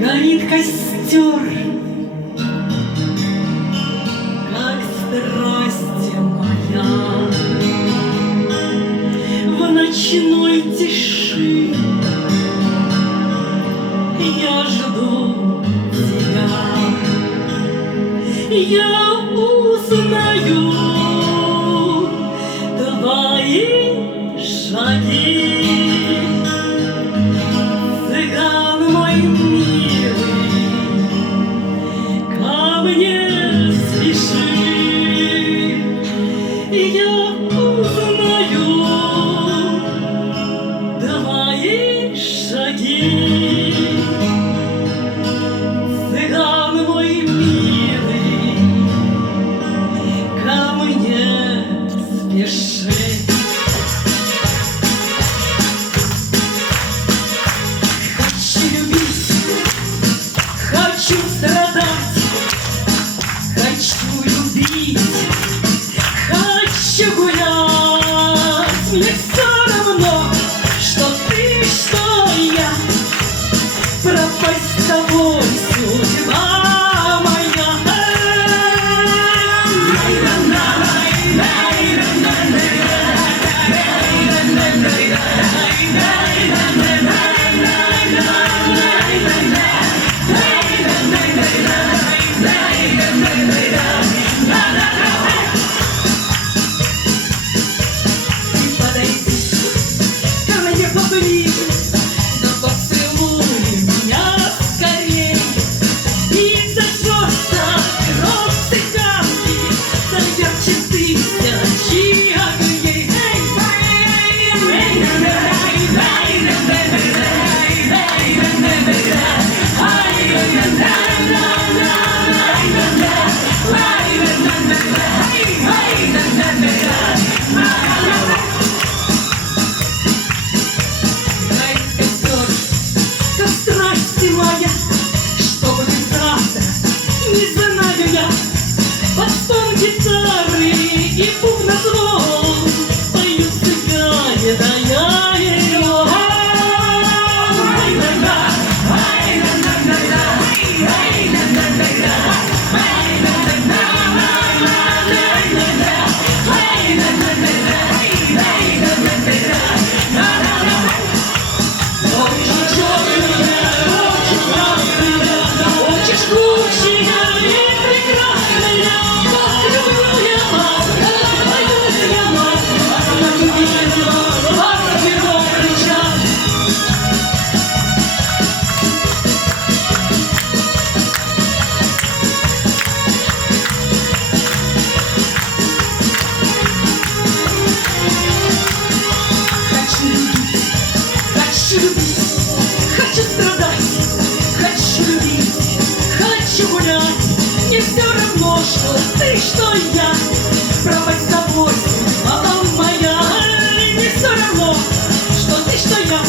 Горит костер, как страсть моя, в ночной тиши я жду тебя. Я узнаю твои шаги. Цыган мой милый, ко мне спеши. Я узнаю твои шаги. Цыган мой милый, ко мне спеши. Хочу страдать, хочу любить, хочу гулять. Мне все равно, что ты, что я, пропасть с тобой судьба моя. Поближе, но поцелуй меня скорей. И зажжется кровь цыганки, зажгется тысячи огней. Как страсть моя, что будет завтра, не знаю я. Под стон гитары и бубна звон поют цыгане, да я ее. Хочу страдать, хочу любить, хочу гулять. Мне все равно, что ты, что я, пропасть с тобой, мама моя. Мне все равно, что ты, что я,